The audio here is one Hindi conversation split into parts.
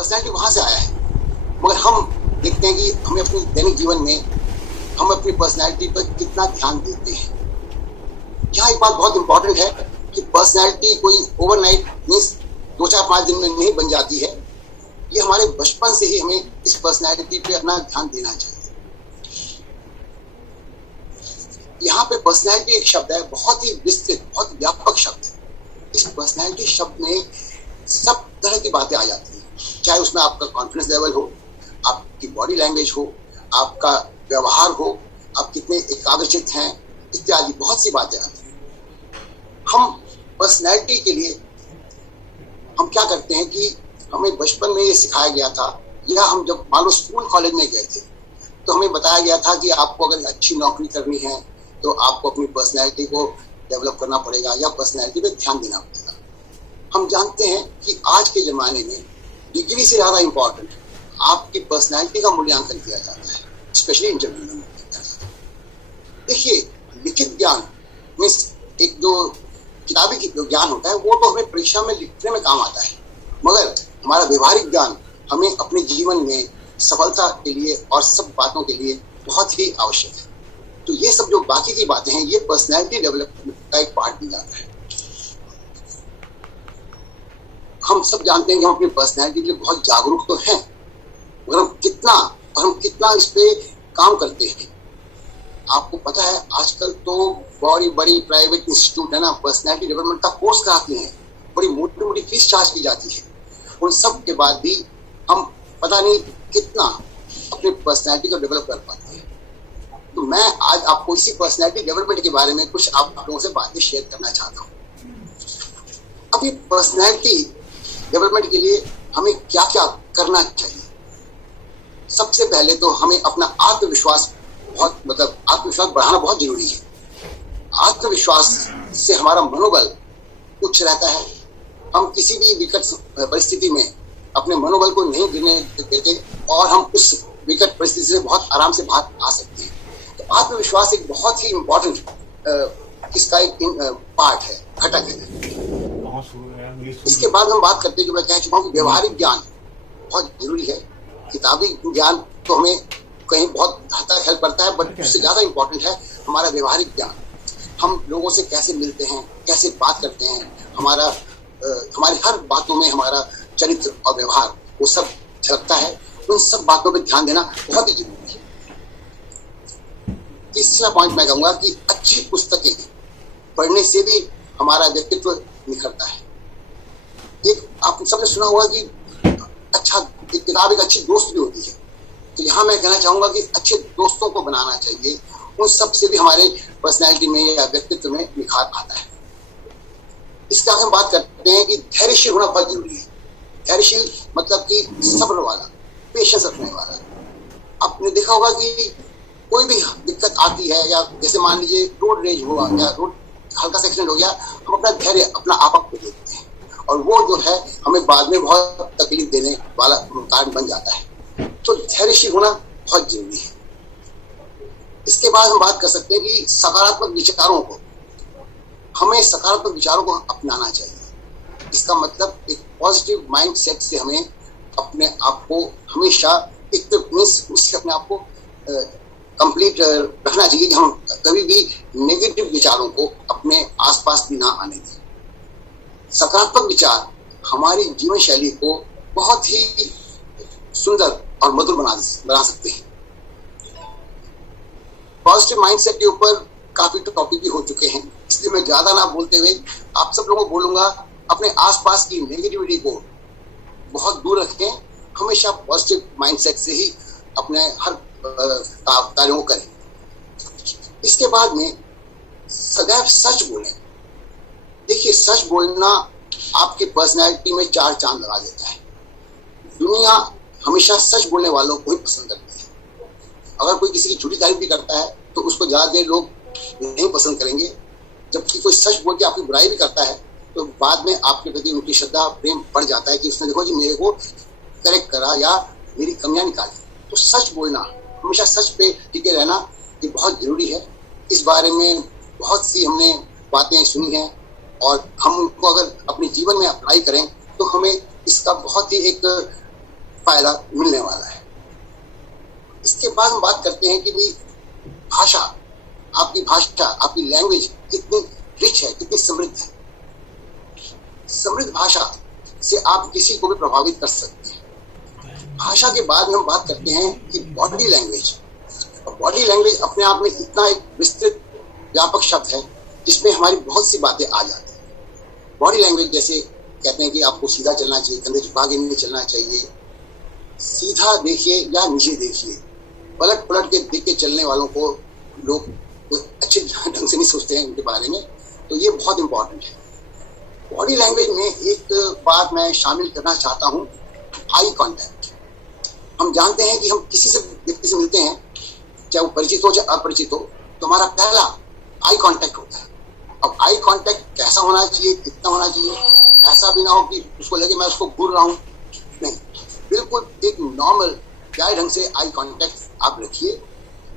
पर्सनैलिटी वहां से आया है, मगर हम देखते हैं कि हमें अपने दैनिक जीवन में हम अपनी पर्सनैलिटी पर कितना ध्यान देते हैं। यहाँ एक बात बहुत इंपॉर्टेंट है कि पर्सनैलिटी कोई ओवरनाइट मीन्स 2-4-5 दिन में नहीं बन जाती है। ये हमारे बचपन से ही हमें इस पर्सनैलिटी पे अपना ध्यान देना चाहिए। यहाँ पे पर्सनैलिटी एक शब्द है, बहुत ही विस्तृत, बहुत व्यापक शब्द है। इस पर्सनैलिटी शब्द में सब तरह की बातें आ जाती हैं, चाहे उसमें आपका कॉन्फिडेंस लेवल हो, आपकी बॉडी लैंग्वेज हो, आपका व्यवहार हो, आप कितने एकाग्रचित हैं, इत्यादि बहुत सी बातें आती हैं। हम पर्सनैलिटी के लिए हम क्या करते हैं कि हमें बचपन में ये सिखाया गया था, या हम जब मान लो स्कूल कॉलेज में गए थे तो हमें बताया गया था कि आपको अगर अच्छी नौकरी करनी है तो आपको अपनी पर्सनैलिटी को डेवलप करना पड़ेगा या पर्सनैलिटी पे ध्यान देना पड़ेगा। हम जानते हैं कि आज के ज़माने में डिग्री से ज़्यादा इम्पोर्टेंट आपकी पर्सनैलिटी का मूल्यांकन किया जाता है, स्पेशली इंटरव्यू में किया जाता है। देखिए, लिखित ज्ञान मीन्स एक जो किताबी जो ज्ञान होता है वो तो हमें परीक्षा में लिखने में काम आता है, मगर हमारा व्यवहारिक ज्ञान हमें अपने जीवन में सफलता के लिए और सब बातों के लिए बहुत ही आवश्यक है। तो ये सब जो बाकी की बातें हैं, ये पर्सनैलिटी डेवलपमेंट का एक पार्ट बन जाता है। हम सब जानते हैं कि हम अपनी पर्सनैलिटी के लिए बहुत जागरूक तो हैं, मगर हम कितना इस पे काम करते हैं। आपको पता है आजकल तो बड़ी बड़ी प्राइवेट इंस्टीट्यूट है ना, पर्सनैलिटी डेवलपमेंट का कोर्स कराते हैं, बड़ी मोटी मोटी फीस चार्ज की जाती है। उन सब के बाद भी हम पता नहीं कितना अपनी पर्सनैलिटी को डेवलप कर पाते हैं। तो मैं आज आपको इसी पर्सनैलिटी डेवलपमेंट के बारे में कुछ आप लोगों से बातें शेयर करना चाहता हूँ। अब ये पर्सनैलिटी डेवलपमेंट के लिए हमें क्या क्या करना चाहिए। सबसे पहले तो हमें अपना आत्मविश्वास आत्मविश्वास बढ़ाना बहुत जरूरी है। आत्मविश्वास से हमारा मनोबल उच्च रहता है। हम किसी भी विकट परिस्थिति में अपने मनोबल को नहीं गिरने देते और हम उस विकट परिस्थिति से बहुत आराम से बाहर आ सकते हैं। तो आत्मविश्वास एक बहुत ही इम्पोर्टेंट इसका एक पार्ट है, घटक है। इसके बाद हम बात करते हैं, जो मैं कह चुका हूँ कि व्यवहारिक ज्ञान बहुत जरूरी है। किताबी ज्ञान तो हमें कहीं बहुत हद तक हेल्प करता है, बट उससे ज्यादा इम्पोर्टेंट है हमारा व्यवहारिक ज्ञान। हम लोगों से कैसे मिलते हैं, कैसे बात करते हैं, हमारी हर बातों में हमारा चरित्र और व्यवहार वो सब झलकता है। उन सब बातों पे ध्यान देना बहुत ही जरूरी है। तीसरा पॉइंट मैं कहूँगा कि अच्छी पुस्तकें पढ़ने से भी हमारा व्यक्तित्व निखरता है। एक आप सबने सुना होगा कि एक किताब एक अच्छी दोस्त भी होती है। तो यहाँ मैं कहना चाहूंगा कि अच्छे दोस्तों को बनाना चाहिए। उन सब से भी हमारे पर्सनैलिटी में या व्यक्तित्व में निखार आता है। इसके आगे हम बात करते हैं कि धैर्यशील होना बहुत जरूरी है। धैर्यशील मतलब कि सब्र वाला, पेशेंस रखने वाला। आपने देखा होगा कि कोई भी दिक्कत आती है, या जैसे मान लीजिए रोड रेज हुआ या रोड हल्का सा एक्सीडेंट हो गया, हम अपना धैर्य अपना आप को देते हैं और वो जो है हमें बाद में बहुत तकलीफ देने वाला कारण बन जाता है। तो धैर्यशील होना बहुत जरूरी है। इसके बाद हम बात कर सकते हैं कि सकारात्मक विचारों को अपनाना चाहिए। इसका मतलब एक पॉजिटिव माइंडसेट से हमें अपने आप को हमेशा उससे अपने आप को कंप्लीट रखना चाहिए कि हम कभी भी नेगेटिव विचारों को अपने आसपास भी ना आने दें। सकारात्मक विचार हमारी जीवन शैली को बहुत ही सुंदर और मधुर बना सकते हैं। पॉजिटिव माइंडसेट के ऊपर काफी टॉपिक भी हो चुके हैं, इसलिए मैं ज्यादा ना बोलते हुए आप सब लोगों को बोलूंगा, अपने आसपास की नेगेटिविटी को बहुत दूर रखें। हमेशा पॉजिटिव माइंडसेट से ही अपने हर कार्यों को करें। इसके बाद में सदैव सच बोलें। देखिए, सच बोलना आपकी पर्सनैलिटी में 4 चांद लगा देता है। दुनिया हमेशा सच बोलने वालों को ही पसंद करती है। अगर कोई किसी की झूठी तारीफ भी करता है तो उसको ज्यादा देर लोग नहीं पसंद करेंगे, जबकि कोई सच बोल के आपकी बुराई भी करता है तो बाद में आपके प्रति उनकी श्रद्धा प्रेम बढ़ जाता है कि उसने देखो जी मेरे को करेक्ट करा या मेरी कमियां निकाली। तो सच बोलना, हमेशा सच पे टिके रहना, ये बहुत जरूरी है। इस बारे में बहुत सी हमने बातें सुनी हैं और हम उनको अगर अपने जीवन में अप्लाई करें तो हमें इसका बहुत ही एक फायदा मिलने वाला है। इसके बाद हम बात करते हैं कि भाई भाषा, आपकी लैंग्वेज कितनी रिच है, कितनी समृद्ध है। समृद्ध भाषा से आप किसी को भी प्रभावित कर सकते हैं। भाषा के बाद में हम बात करते हैं कि बॉडी लैंग्वेज। बॉडी लैंग्वेज अपने आप में इतना एक विस्तृत व्यापक शब्द है जिसमें हमारी बहुत सी बातें आ जाती हैं। बॉडी लैंग्वेज जैसे कहते हैं कि आपको सीधा चलना चाहिए, कंधे झुका के नहीं चलना चाहिए, सीधा देखिए या नीचे देखिए, पलट पलट के देख के चलने वालों को लोग अच्छे ढंग से नहीं सोचते हैं उनके बारे में, तो ये बहुत इंपॉर्टेंट है। बॉडी लैंग्वेज में एक बात मैं शामिल करना चाहता हूँ, आई कांटेक्ट। हम जानते हैं कि हम किसी से व्यक्ति से मिलते हैं, चाहे वो परिचित हो चाहे अपरिचित हो, तो हमारा पहला आई कांटेक्ट होता है। अब आई कांटेक्ट कैसा होना चाहिए, कितना होना चाहिए, ऐसा भी ना हो कि उसको लगे मैं उसको घूर रहा हूँ, नहीं, बिल्कुल एक नॉर्मल प्यारे ढंग से आई कांटेक्ट आप रखिए।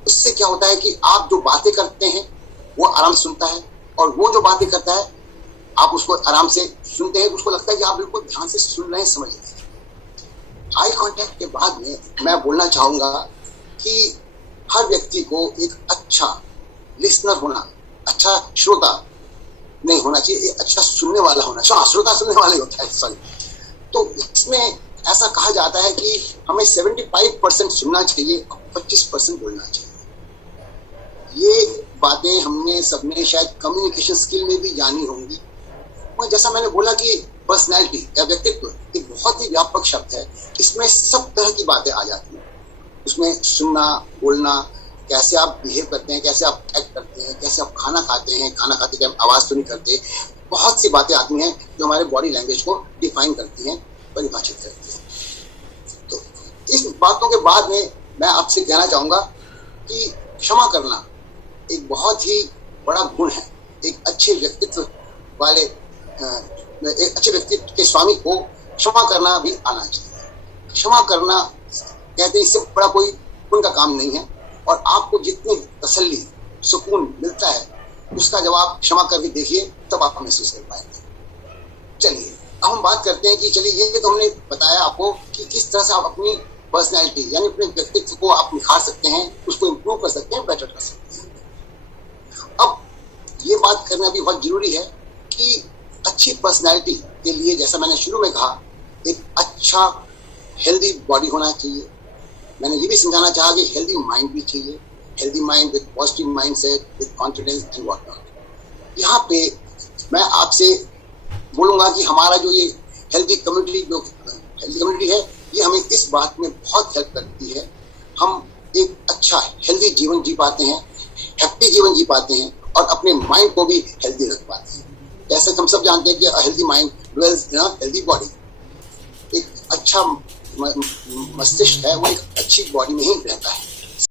उससे क्या होता है कि आप जो बातें करते हैं वो आराम से सुनता है, और वो जो बातें करता है आप उसको आराम से सुनते हैं, उसको लगता है कि आप बिल्कुल ध्यान से सुन रहे हैं, समझ रहे हैं। आई कांटेक्ट के बाद में मैं बोलना चाहूंगा कि हर व्यक्ति को एक अच्छा लिसनर होना, अच्छा श्रोता नहीं होना चाहिए, एक अच्छा सुनने वाला होना चाहिए। श्रोता सुनने वाले होता है, सॉरी। तो इसमें ऐसा कहा जाता है कि हमें 75% सुनना चाहिए और 25% बोलना चाहिए। ये बातें हमने सबने शायद कम्युनिकेशन स्किल में भी जानी होंगी। और जैसा मैंने बोला कि पर्सनैलिटी या व्यक्तित्व एक बहुत ही व्यापक शब्द है, इसमें सब तरह की बातें आ जाती हैं। उसमें सुनना, बोलना, कैसे आप बिहेव करते हैं, कैसे आप एक्ट करते हैं, कैसे आप खाना खाते हैं, खाना खाते टाइम आवाज तो नहीं करते, बहुत सी बातें आती हैं जो हमारे बॉडी लैंग्वेज को डिफाइन करती हैं, परिभाषित करती हैं। तो इस बातों के बाद में मैं आपसे कहना चाहूंगा कि क्षमा करना एक बहुत ही बड़ा गुण है। एक अच्छे व्यक्तित्व वाले, एक अच्छे व्यक्तित्व के स्वामी को क्षमा करना भी आना चाहिए। क्षमा करना कहते हैं इससे बड़ा कोई पुण्य का काम नहीं है, और आपको जितनी तसल्ली, सुकून मिलता है उसका जब आप क्षमा करके देखिए तब आप महसूस कर पाएंगे। चलिए अब हम बात करते हैं कि चलिए ये तो हमने बताया आपको कि किस तरह से आप अपनी पर्सनैलिटी यानी अपने व्यक्तित्व को आप निखार सकते हैं, उसको इम्प्रूव कर सकते हैं, बेटर कर सकते हैं। अब ये बात करना भी बहुत जरूरी है कि अच्छी पर्सनैलिटी के लिए, जैसा मैंने शुरू में कहा, एक अच्छा हेल्दी बॉडी होना चाहिए। मैंने ये भी समझाना चाहा कि हेल्दी माइंड भी चाहिए, healthy mind with positive mindset, with confidence and what not. यहाँ पे मैं आपसे बोलूंगा कि हमारा जो ये हेल्दी कम्युनिटी है, ये हमें इस बात में बहुत हेल्प करती है। हम एक अच्छा हेल्दी जीवन जी पाते हैं, हैप्पी जीवन जी पाते हैं, और अपने माइंड को भी हेल्दी रख पाते हैं। जैसे हम सब जानते हैं कि healthy mind dwells in a healthy body. एक अच्छा मस्तिष्क है वो एक अच्छी बॉडी में ही रहता है।